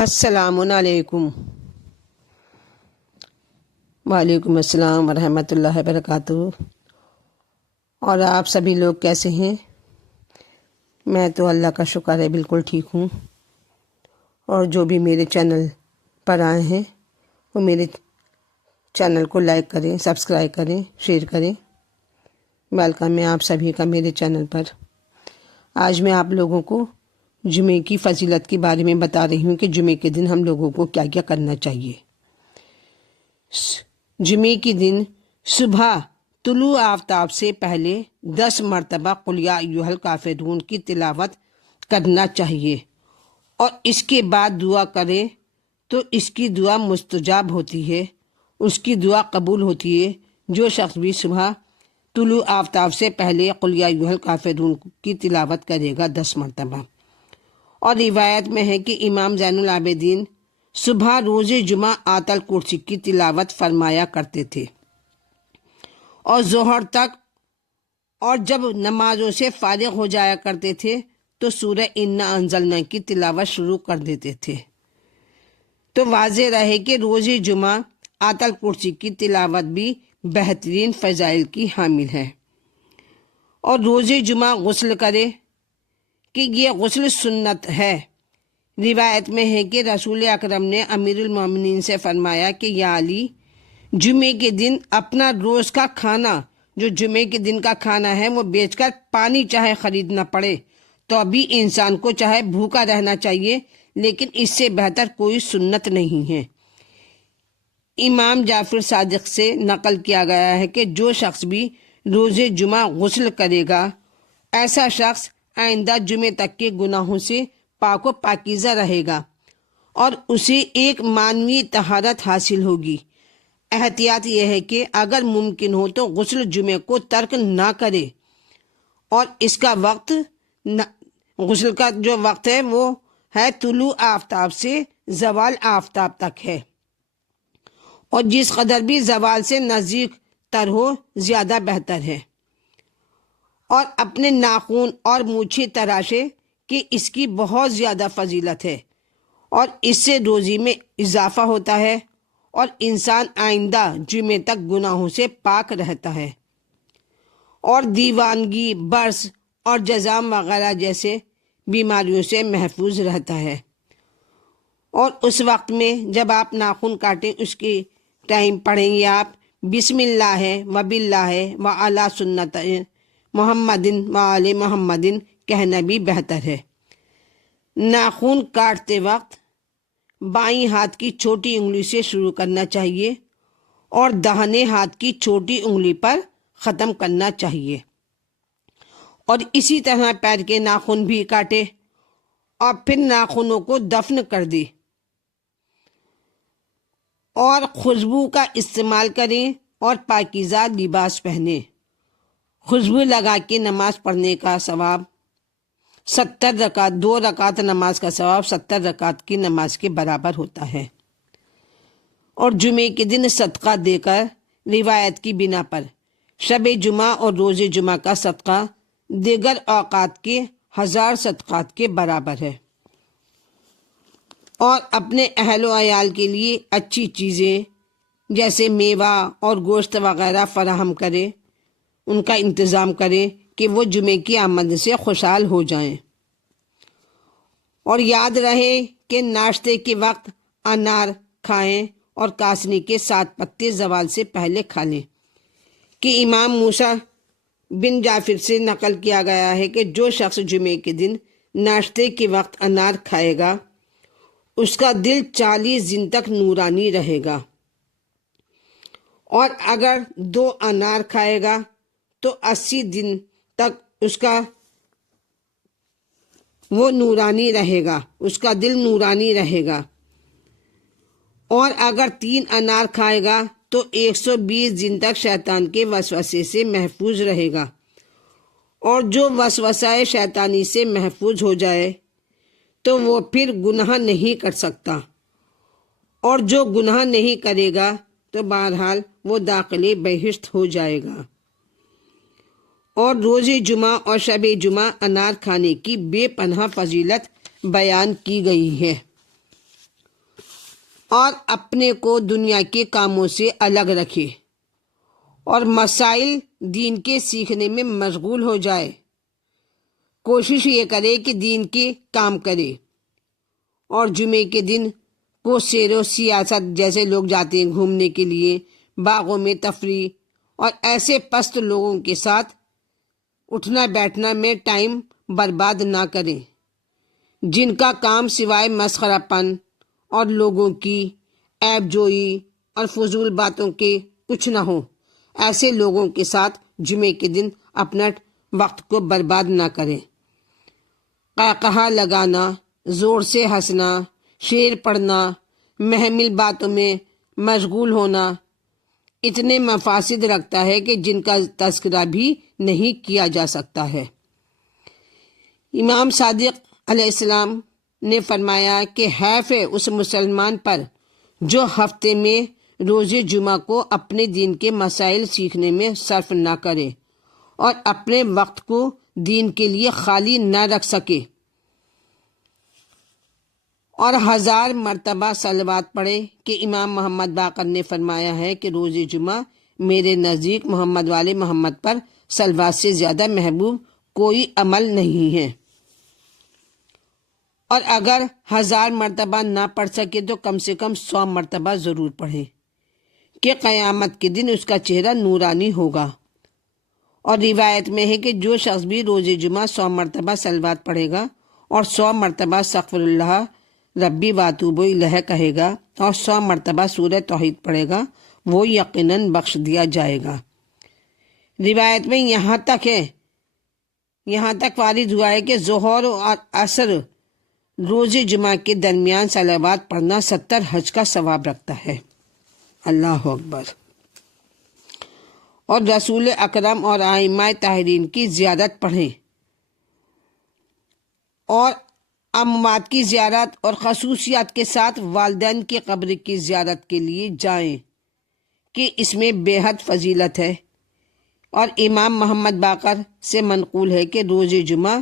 السلام علیکم۔ وعلیکم السلام ورحمۃ اللہ وبرکاتہ۔ اور آپ سبھی لوگ کیسے ہیں؟ میں تو اللہ کا شکر ہے بالکل ٹھیک ہوں۔ اور جو بھی میرے چینل پر آئے ہیں وہ میرے چینل کو لائک کریں، سبسکرائب کریں، شیئر کریں۔ ویلکم ہے آپ سبھی کا میرے چینل پر۔ آج میں آپ لوگوں کو جمعے کی فضیلت کے بارے میں بتا رہی ہوں کہ جمعے کے دن ہم لوگوں کو کیا کیا کرنا چاہیے۔ جمعے کے دن صبح طلوع آفتاب سے پہلے 10 مرتبہ قل یا ایھا الکافرون کی تلاوت کرنا چاہیے، اور اس کے بعد دعا کریں تو اس کی دعا مستجاب ہوتی ہے، اس کی دعا قبول ہوتی ہے۔ جو شخص بھی صبح طلوع آفتاب سے پہلے قل یا ایھا الکافرون کی تلاوت کرے گا 10 مرتبہ۔ اور روایت میں ہے کہ امام زین العابدین صبح روز جمعہ آیت الکرسی کی تلاوت فرمایا کرتے تھے، اور ظہر تک، اور جب نمازوں سے فارغ ہو جایا کرتے تھے تو سورہ انا انزلنا کی تلاوت شروع کر دیتے تھے۔ تو واضح رہے کہ روز جمعہ آیت الکرسی کی تلاوت بھی بہترین فضائل کی حامل ہے۔ اور روز جمعہ غسل کرے کہ یہ غسل سنت ہے۔ روایت میں ہے کہ رسول اکرم نے امیر المومنین سے فرمایا کہ یا علی، جمعے کے دن اپنا روز کا کھانا، جو جمعے کے دن کا کھانا ہے، وہ بیچ کر پانی چاہے خریدنا پڑے تو ابھی انسان کو چاہے بھوکا رہنا چاہیے، لیکن اس سے بہتر کوئی سنت نہیں ہے۔ امام جعفر صادق سے نقل کیا گیا ہے کہ جو شخص بھی روز جمعہ غسل کرے گا، ایسا شخص آئندہ جمعے تک کے گناہوں سے پاک و پاکیزہ رہے گا، اور اسے ایک معنوی طہارت حاصل ہوگی۔ احتیاط یہ ہے کہ اگر ممکن ہو تو غسل جمعے کو ترک نہ کرے، اور اس کا وقت غسل کا جو وقت ہے وہ ہے طلوع آفتاب سے زوال آفتاب تک ہے، اور جس قدر بھی زوال سے نزدیک تر ہو زیادہ بہتر ہے۔ اور اپنے ناخن اور مونچھیں تراشے کہ اس کی بہت زیادہ فضیلت ہے، اور اس سے روزی میں اضافہ ہوتا ہے، اور انسان آئندہ جمعے تک گناہوں سے پاک رہتا ہے، اور دیوانگی، برس اور جذام وغیرہ جیسے بیماریوں سے محفوظ رہتا ہے۔ اور اس وقت میں جب آپ ناخن کاٹیں اس کے ٹائم پڑھیں گے آپ بسم اللہ و باللہ و علی سنت محمد و آل محمد کہنا بھی بہتر ہے۔ ناخن کاٹتے وقت بائیں ہاتھ کی چھوٹی انگلی سے شروع کرنا چاہیے، اور داہنے ہاتھ کی چھوٹی انگلی پر ختم کرنا چاہیے، اور اسی طرح پیر کے ناخن بھی کاٹے، اور پھر ناخنوں کو دفن کر دے، اور خوشبو کا استعمال کریں اور پاکیزہ لباس پہنیں۔ خوشبو لگا کے نماز پڑھنے کا ثواب 70 رکعت، 2 رکعت نماز کا ثواب 70 رکعت کی نماز کے برابر ہوتا ہے۔ اور جمعے کے دن صدقہ دے کر روایت کی بنا پر شب جمعہ اور روز جمعہ کا صدقہ دیگر اوقات کے 1000 صدقات کے برابر ہے۔ اور اپنے اہل و عیال کے لیے اچھی چیزیں جیسے میوہ اور گوشت وغیرہ فراہم کرے، ان کا انتظام کریں کہ وہ جمعے کی آمد سے خوشحال ہو جائیں۔ اور یاد رہے کہ ناشتے کے وقت انار کھائیں، اور کاسنی کے 7 پتے زوال سے پہلے کھا لیں، کہ امام موسیٰ بن جعفر سے نقل کیا گیا ہے کہ جو شخص جمعے کے دن ناشتے کے وقت انار کھائے گا اس کا دل 40 دن تک نورانی رہے گا، اور اگر 2 انار کھائے گا تو 80 دن تک اس کا وہ نورانی رہے گا، اس کا دل نورانی رہے گا، اور اگر 3 انار کھائے گا تو 120 دن تک شیطان کے وسوسے سے محفوظ رہے گا، اور جو وسوسہ شیطانی سے محفوظ ہو جائے تو وہ پھر گناہ نہیں کر سکتا، اور جو گناہ نہیں کرے گا تو بہرحال وہ داخل بہشت ہو جائے گا۔ اور روز جمعہ اور شب جمعہ انار کھانے کی بے پناہ فضیلت بیان کی گئی ہے۔ اور اپنے کو دنیا کے کاموں سے الگ رکھے اور مسائل دین کے سیکھنے میں مشغول ہو جائے۔ کوشش یہ کرے کہ دین کے کام کرے، اور جمعے کے دن کو سیر و سیاست جیسے لوگ جاتے ہیں گھومنے کے لیے باغوں میں تفریح، اور ایسے پست لوگوں کے ساتھ اٹھنا بیٹھنا میں ٹائم برباد نہ کریں جن کا کام سوائے مسخرہ پن اور لوگوں کی عیب جوئی اور فضول باتوں کے کچھ نہ ہو۔ ایسے لوگوں کے ساتھ جمعے کے دن اپنا وقت کو برباد نہ کریں۔ قہقہا لگانا، زور سے ہنسنا، شعر پڑھنا، محمل باتوں میں مشغول ہونا اتنے مفاسد رکھتا ہے کہ جن کا تذکرہ بھی نہیں کیا جا سکتا ہے۔ امام صادق علیہ السلام نے فرمایا کہ حیف ہے اس مسلمان پر جو ہفتے میں روز جمعہ کو اپنے دین کے مسائل سیکھنے میں صرف نہ کرے اور اپنے وقت کو دین کے لیے خالی نہ رکھ سکے، اور 1000 مرتبہ صلوات پڑھے کہ امام محمد باقر نے فرمایا ہے کہ روز جمعہ میرے نزدیک محمد والے محمد پر صلوات سے زیادہ محبوب کوئی عمل نہیں ہے، اور اگر 1000 مرتبہ نہ پڑھ سکے تو کم سے کم 100 مرتبہ ضرور پڑھے کہ قیامت کے دن اس کا چہرہ نورانی ہوگا۔ اور روایت میں ہے کہ جو شخص بھی روز جمعہ 100 مرتبہ صلوات پڑھے گا اور 100 مرتبہ استغفر اللہ ربی واتوب الیہ کہے گا اور 100 مرتبہ سورہ توحید پڑھے گا، وہ یقیناً بخش دیا جائے گا۔ روایت میں یہاں تک وارد ہوا ہے کہ ظہر اور عصر روز جمعہ کے درمیان صلوات پڑھنا 70 حج کا ثواب رکھتا ہے۔ اللہ اکبر۔ اور رسول اکرم اور ائمہ طاہرین کی زیارت پڑھیں، اور اموات کی زیارت اور خصوصیات کے ساتھ والدین کی قبر کی زیارت کے لیے جائیں کہ اس میں بے حد فضیلت ہے۔ اور امام محمد باقر سے منقول ہے کہ روز جمعہ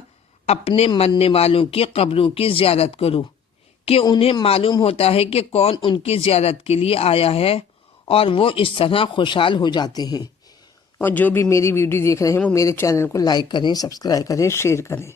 اپنے مرنے والوں کی قبروں کی زیارت کرو کہ انہیں معلوم ہوتا ہے کہ کون ان کی زیارت کے لیے آیا ہے، اور وہ اس طرح خوشحال ہو جاتے ہیں۔ اور جو بھی میری ویڈیو دیکھ رہے ہیں وہ میرے چینل کو لائک کریں، سبسکرائب کریں، شیئر کریں۔